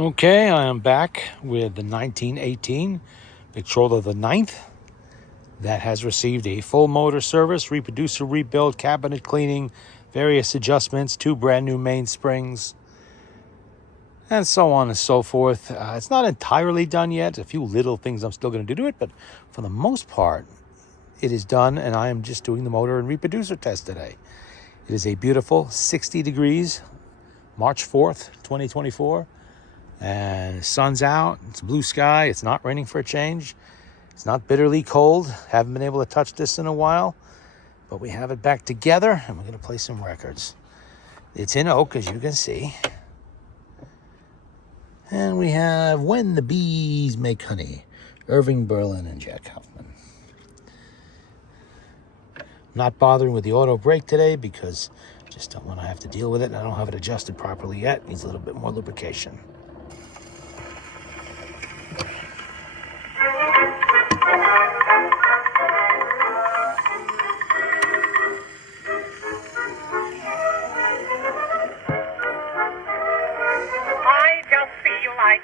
Okay, I am back with the 1918 Victrola the 9th that has received a full motor service, reproducer rebuild, cabinet cleaning, various adjustments, 2 brand new mainsprings, and so on and so forth. It's not entirely done yet. A few little things I'm still going to do to it, but for the most part, it is done, and I am just doing the motor and reproducer test today. It is a beautiful 60 degrees, March 4th, 2024. And the sun's out, it's blue sky, it's not raining for a change. It's not bitterly cold. Haven't been able to touch this in a while, but we have it back together and we're going to play some records. It's in oak, as you can see. And we have When the Bees Make Honey, Irving Berlin and Jack Kaufman. I'm not bothering with the auto brake today because I just don't want to have to deal with it. I don't have it adjusted properly yet. Needs a little bit more lubrication.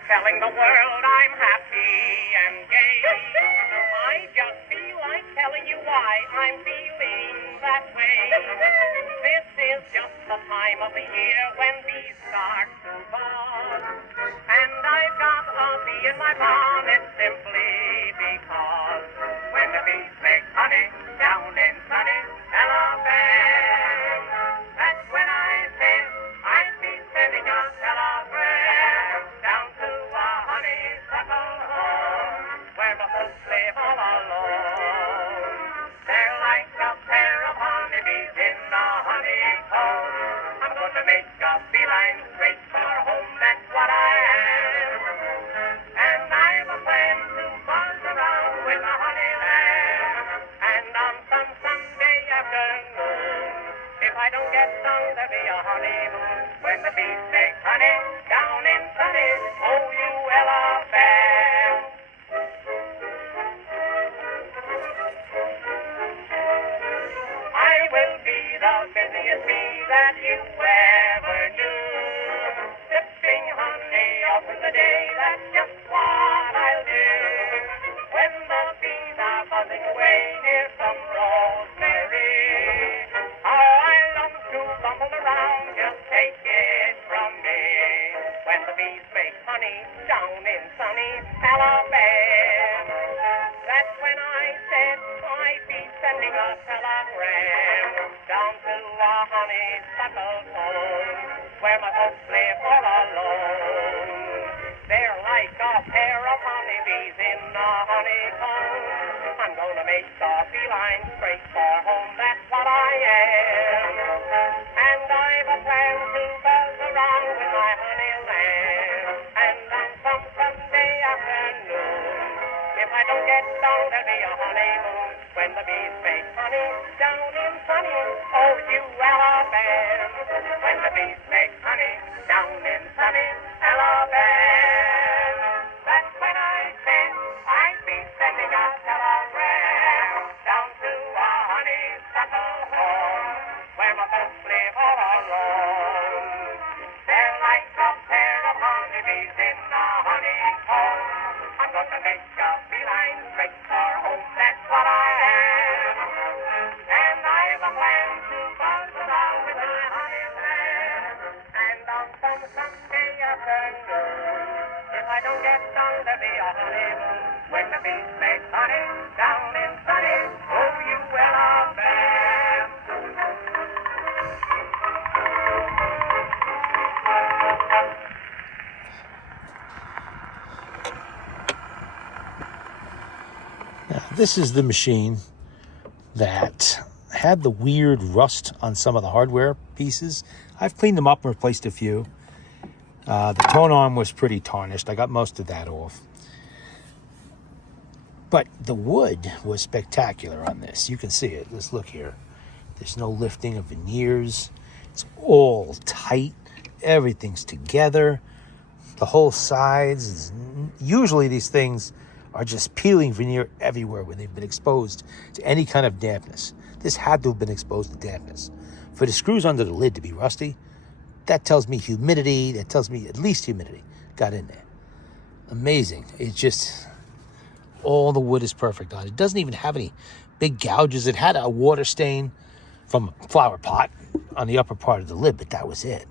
Telling the world I'm happy and gay. I just feel like telling you why I'm feeling that way. This is just the time of the year when bees start to buzz. And I've got a bee in my bonnet simply because when the bees make honey down in sunny Alabama, that's when I said I'd be sending a telegram down to a honeysuckle home where my folks live all alone. They're like a pair of honeybees in a honeycomb. I'm going to make a beeline straight for home, that's what I am. And I've a plan to buzz around with a honey lamb. And on some Sunday afternoon, if I don't get stung, there'll be a honeymoon when the bees make honey down in sunny Alabama. I will be the busiest bee that you ever knew, sipping honey all through the day. That's just what I'll do. When the bees are buzzing away near some rosemary, how I love to bumble around, just take it from me. When the bees make honey down in sunny Alabama, that's when I said I'd be sending a telegram down to a honeysuckle home where my folks live all alone. They're like a pair of honeybees in a honeycomb. I'm gonna make a beeline straight for home, that's what I am. And I've a plan to buzz around with my honey lamb. And on some Sunday afternoon, if I don't get stung, there'll be a honeymoon when the bees make honey down in sunny Alabama. When the bees make honey down in sunny Alabama, that's when I said I'd be sending a telegram down to a honeysuckle home where my folks live all alone. They're like a pair of honeybees in a honeycomb. I'm going to make a beeline straight for home, that's what I am. And I've a plan to buzz around with my honey lamb. And on some Sunday afternoon, if I don't get stung, there'll be a honeymoon when the bees make honey down in sunny Alabama. Now, this is the machine that had the weird rust on some of the hardware pieces. I've cleaned them up and replaced a few. The tone arm was pretty tarnished. I got most of that off. But the wood was spectacular on this. You can see it. Let's look here. There's no lifting of veneers. It's all tight. Everything's together. The whole sides. Usually these things are just peeling veneer everywhere when they've been exposed to any kind of dampness. This had to have been exposed to dampness. For the screws under the lid to be rusty, that tells me humidity. That tells me at least humidity. got in there. Amazing. It's just, all the wood is perfect on it. It doesn't even have any big gouges. It had a water stain from a flower pot on the upper part of the lid, but that was it.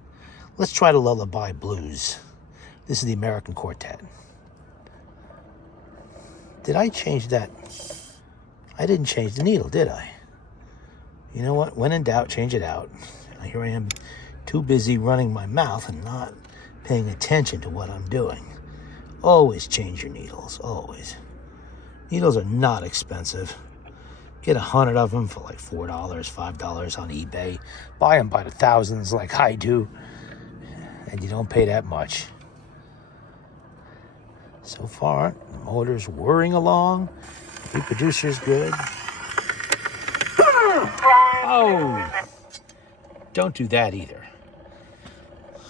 Let's try the Lullaby Blues. This is the American Quartet. Did I change that? I didn't change the needle, did I? You know what? When in doubt, change it out. Here I am, too busy running my mouth and not paying attention to what I'm doing. Always change your needles, always. Needles are not expensive. Get 100 of them for like $4, $5 on eBay. Buy them by the thousands like I do, and you don't pay that much. So far, the motor's whirring along. Reproducer's good. Oh! Don't do that either.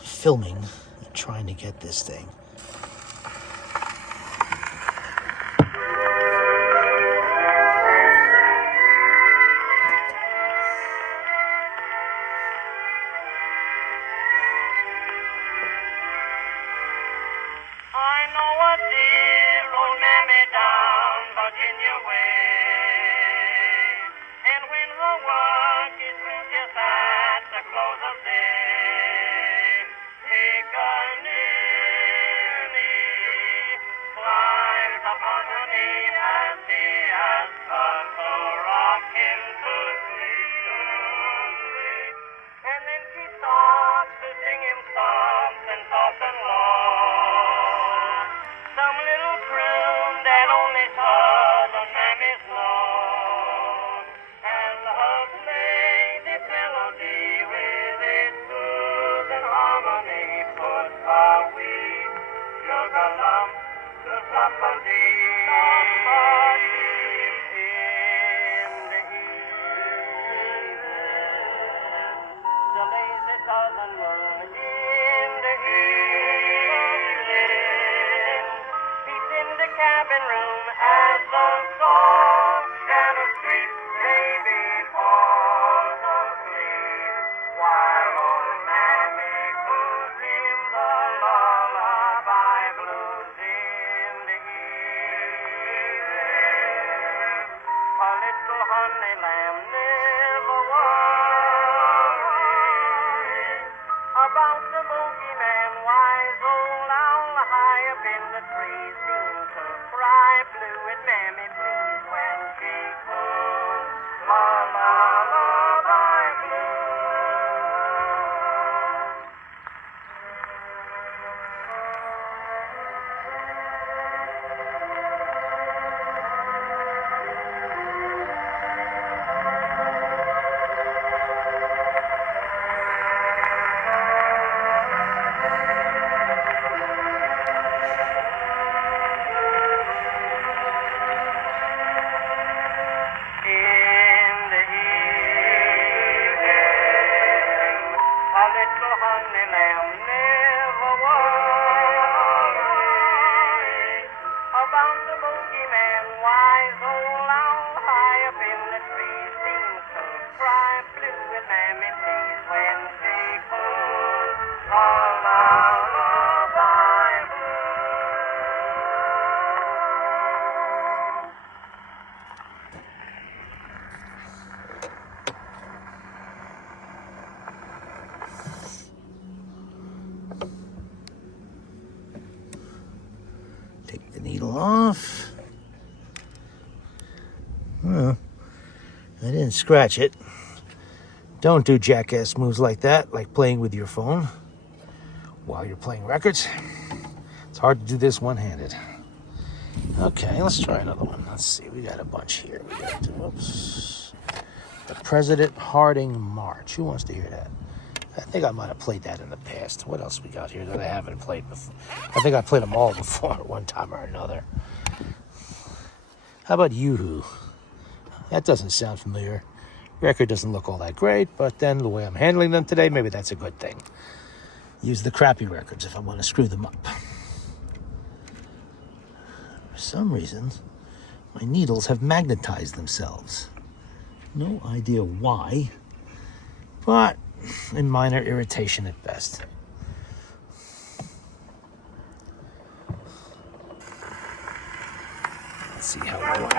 Filming and trying to get this thing. I know a dear old mammy down Virginia way, and when her work is through just at the close of day, take a ninny, climbs upon her knee as he has cut the rocking to sleep, and then she starts to sing him something soft and low. Some little croon that only southern mammies know, and her plaintive melody with its soothing harmony puts a wee sugar lump to somebody in the evening. The lazy southern moon in the evening peeps in the cabin room as the soft shadow creeps. Baby falls asleep while old mammy croons him the lullaby blues in the evening. A little honey lamb never worries about the bogeyman, wise old owl high up in the trees, seems to cry blue at mammy please when she croons la lullaby blues. In the evening, a little honey lamb never worries about the bogeyman, wise old owl high up in the tree, seems to cry blue at mammy please when she croons a lullaby blues. Take the needle off. Well, I didn't scratch it. Don't do jackass moves like that, like playing with your phone while you're playing records. It's hard to do this one-handed. Okay, let's try another one. Let's see, we got a bunch here. We got, oops, the President Harding March. Who wants to hear that? I think I might have played that in the past. What else we got here that I haven't played before? I think I played them all before at one time or another. How about Yoo-Hoo? That doesn't sound familiar. Record doesn't look all that great, but then the way I'm handling them today, maybe that's a good thing. Use the crappy records if I want to screw them up. For some reason, my needles have magnetized themselves. No idea why, but a minor irritation at best. Let's see how it works.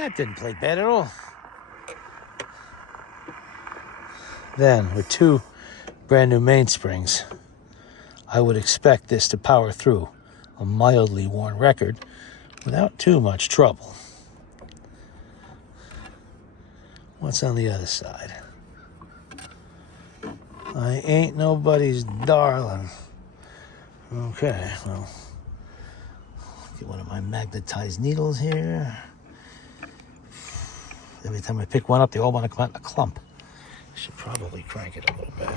That didn't play bad at all. Then, with two brand new mainsprings, I would expect this to power through a mildly worn record without too much trouble. What's on the other side? I ain't nobody's darling. Okay, well, get one of my magnetized needles here. Every time I pick one up, they all want to come out in a clump. I should probably crank it a little bit.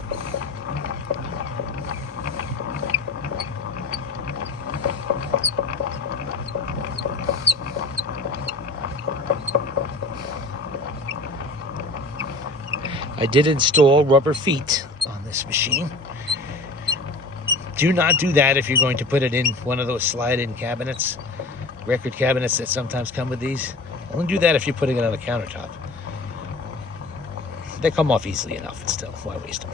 I did install rubber feet on this machine. Do not do that if you're going to put it in one of those slide-in cabinets, record cabinets that sometimes come with these. Only do that if you're putting it on a countertop. They come off easily enough, and still, why waste them?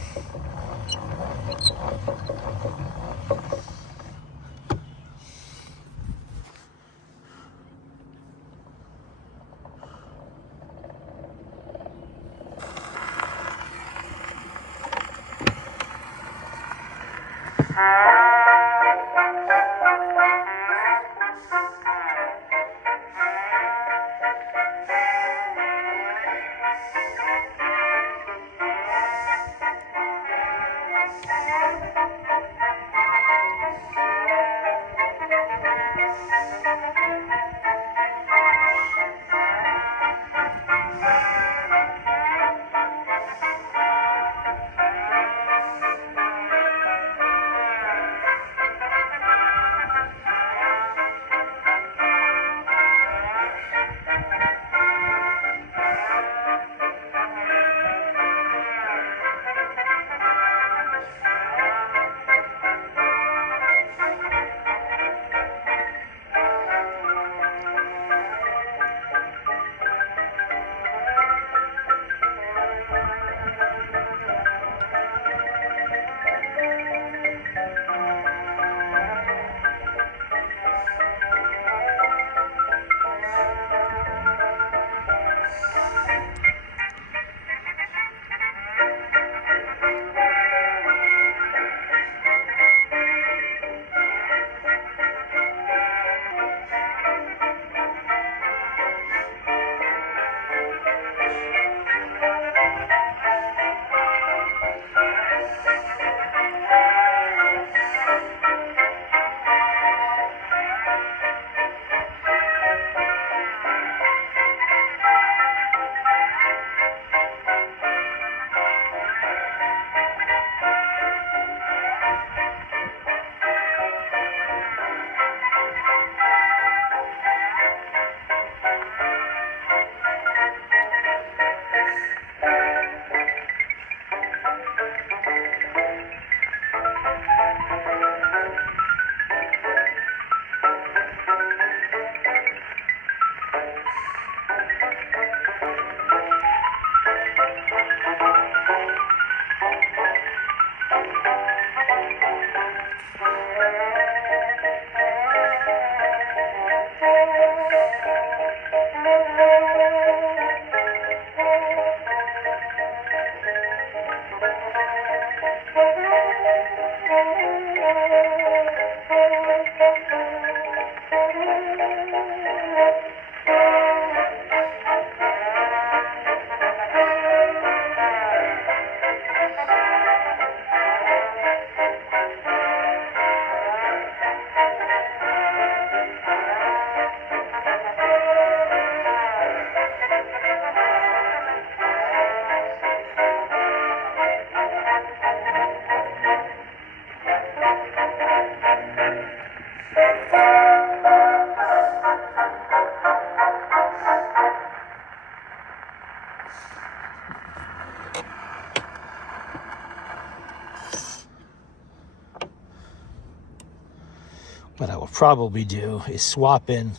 What I will probably do is swap in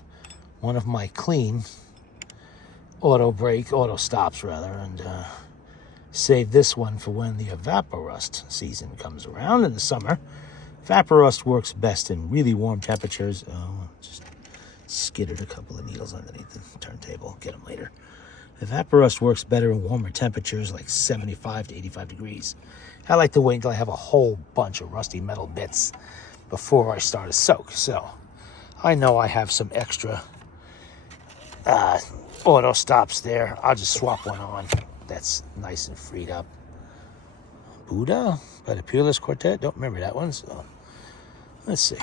one of my clean auto stops rather, and save this one for when the evaporust season comes around in the summer. Evaporust works best in really warm temperatures. Oh, just skittered a couple of needles underneath the turntable. Get them later. Evaporust works better in warmer temperatures like 75 to 85 degrees. I like to wait until I have a whole bunch of rusty metal bits before I start a soak. So I know I have some extra auto stops there. I'll just swap one on. That's nice and freed up. Buddha by the Peerless Quartet. Don't remember that one. So let's see.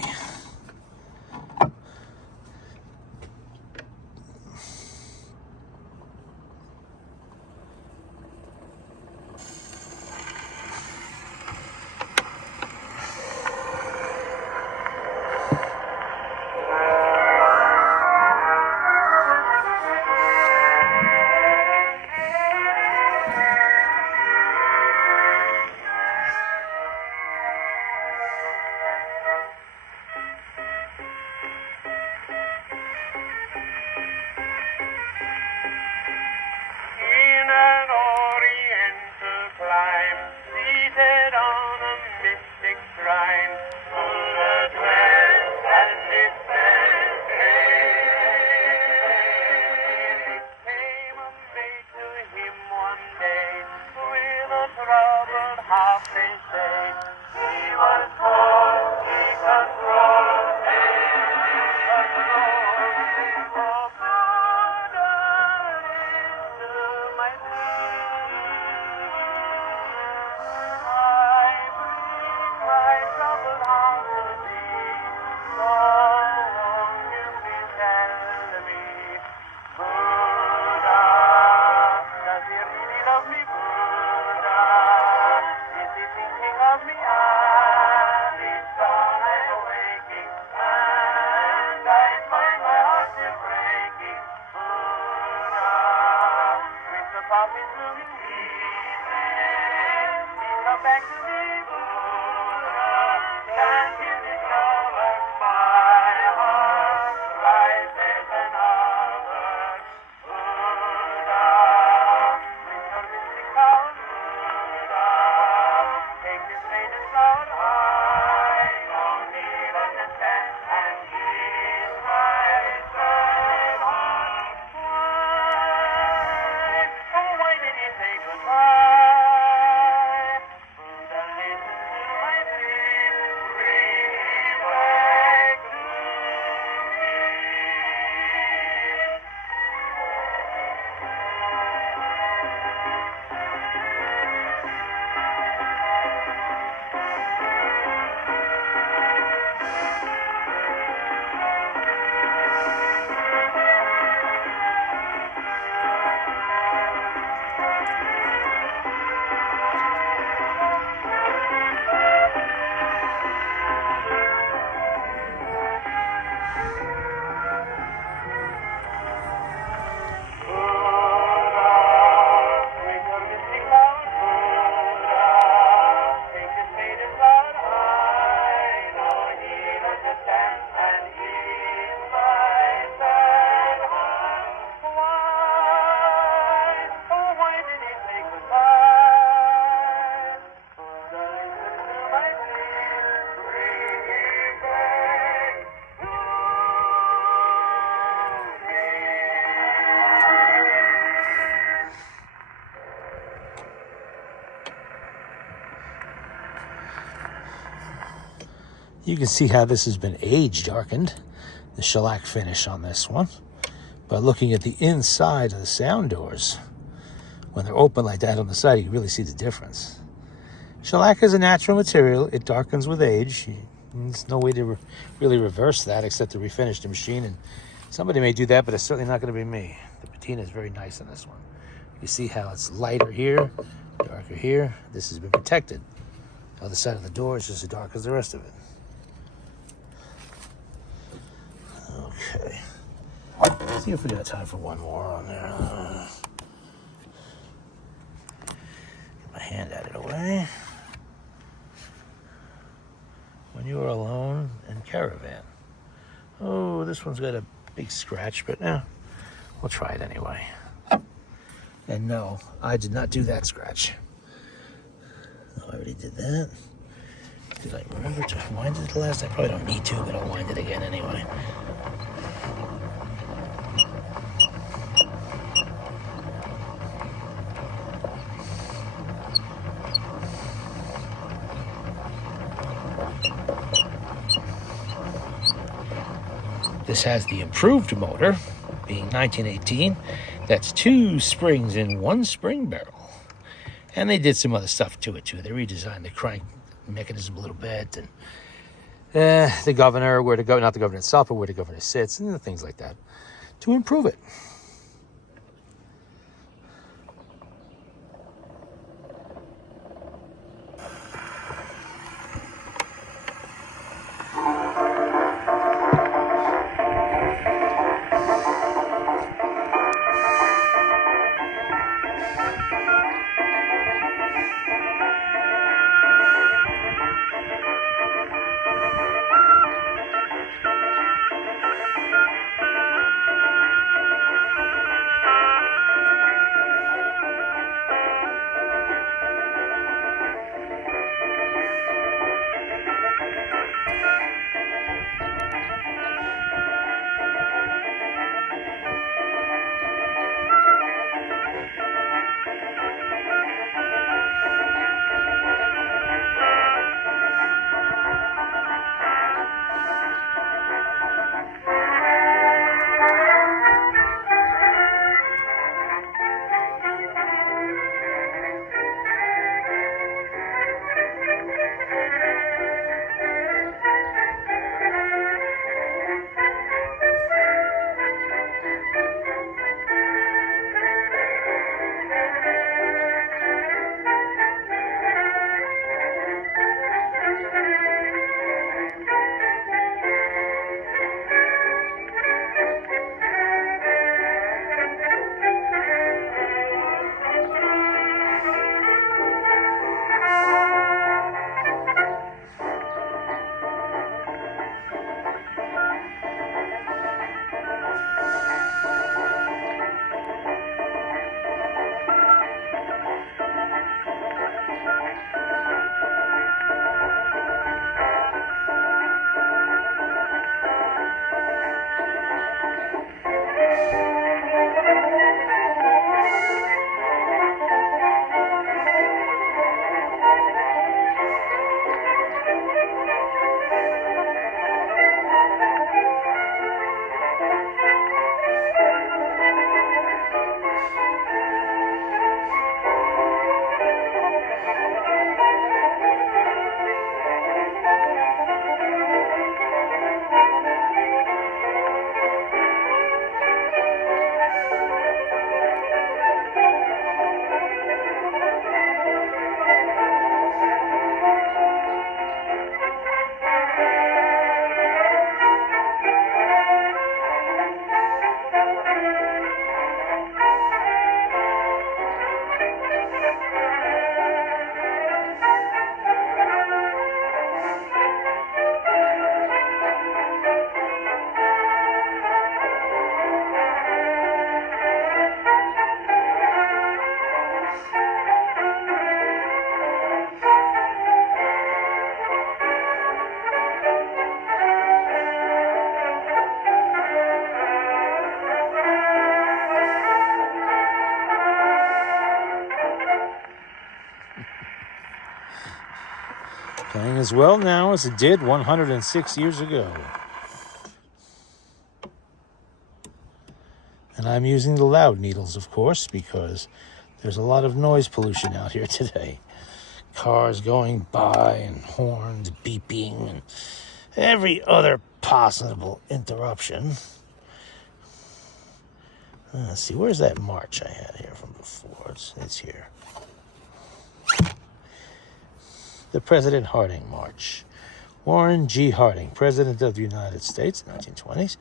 In an oriental clime, seated on a mystic shrine, Buddha dwells and dispenses. Came a maid to him one day, with a troubled heart they say. He was told he controlled back to me, Buddha, and you discover my heart rises another. Buddha, with your mystic power, Buddha, take this latest thought I no need understand, and ease my sad heart. Why did he say goodbye? You can see how this has been age darkened, the shellac finish on this one. By looking at the inside of the sound doors, when they're open like that on the side, you can really see the difference. Shellac is a natural material. It darkens with age. There's no way to really reverse that except to refinish the machine. And somebody may do that, but it's certainly not going to be me. The patina is very nice on this one. You see how it's lighter here, darker here. This has been protected. The other side of the door is just as dark as the rest of it. Okay. Let's see if we got time for one more on there. Get my hand out of the way. When you are alone in caravan. Oh, this one's got a big scratch, but no, we'll try it anyway. And no, I did not do that scratch. I already did that. Did I remember to wind it last? I probably don't need to, but I'll wind it again anyway. This has the improved motor, being 1918. That's 2 springs in 1 spring barrel. And they did some other stuff to it too. They redesigned the crank mechanism a little bit, and the governor, where to go, not the governor itself, but where the governor sits, and things like that to improve it. Playing as well now as it did 106 years ago. And I'm using the loud needles, of course, because there's a lot of noise pollution out here today. Cars going by and horns beeping and every other possible interruption. Let's see, where's that march I had here from before? It's here. The President Harding March. Warren G. Harding, President of the United States, 1920s.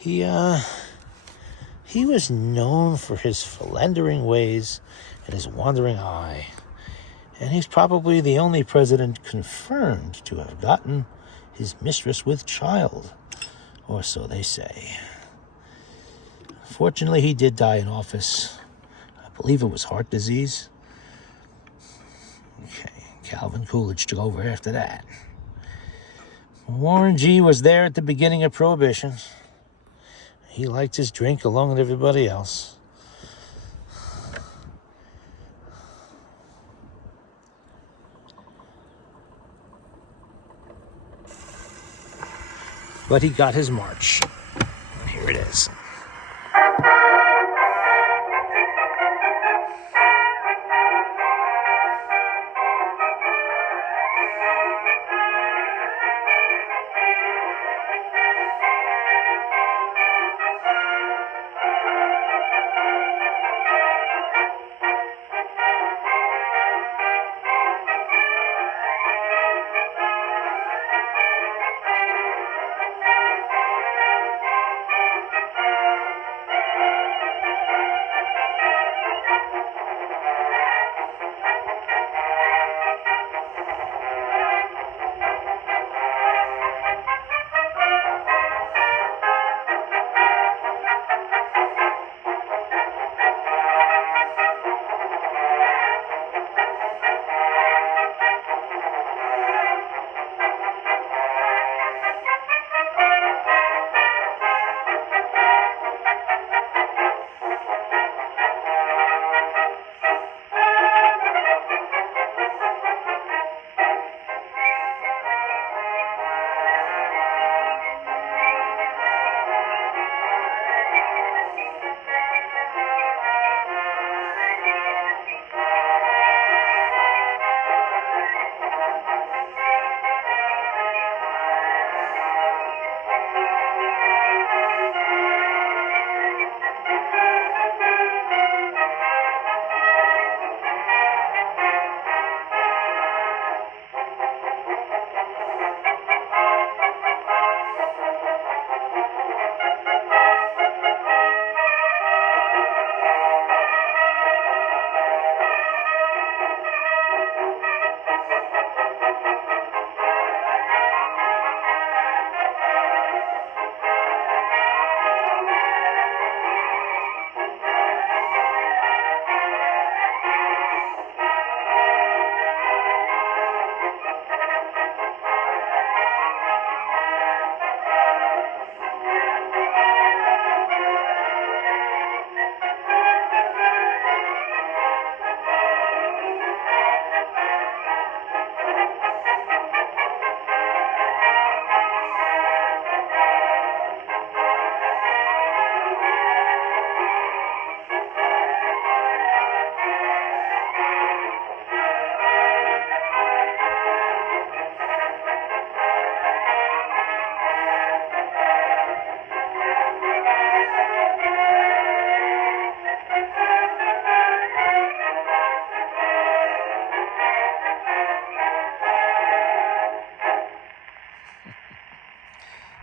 He was known for his philandering ways and his wandering eye. And he's probably the only president confirmed to have gotten his mistress with child, or so they say. Fortunately, he did die in office. I believe it was heart disease. Okay, Calvin Coolidge took over after that. Warren G. was there at the beginning of Prohibition. He liked his drink along with everybody else. But he got his march. And here it is.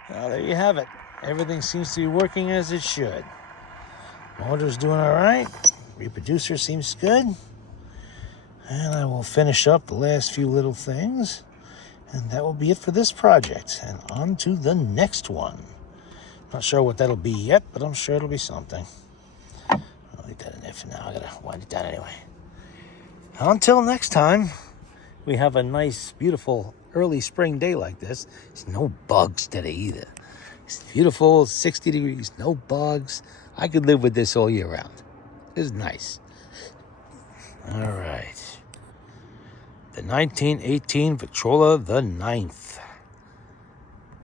Well, there you have it. Everything seems to be working as it should. Motor's doing all right. Reproducer seems good. And I will finish up the last few little things. And that will be it for this project. And on to the next one. Not sure what that'll be yet, but I'm sure it'll be something. I'll leave that in there for now. I gotta wind it down anyway. Until next time, we have a nice, beautiful, early spring day like this. There's no bugs today either. It's beautiful, 60 degrees, no bugs. I could live with this all year round. It's nice. All right. The 1918 Victrola the 9th.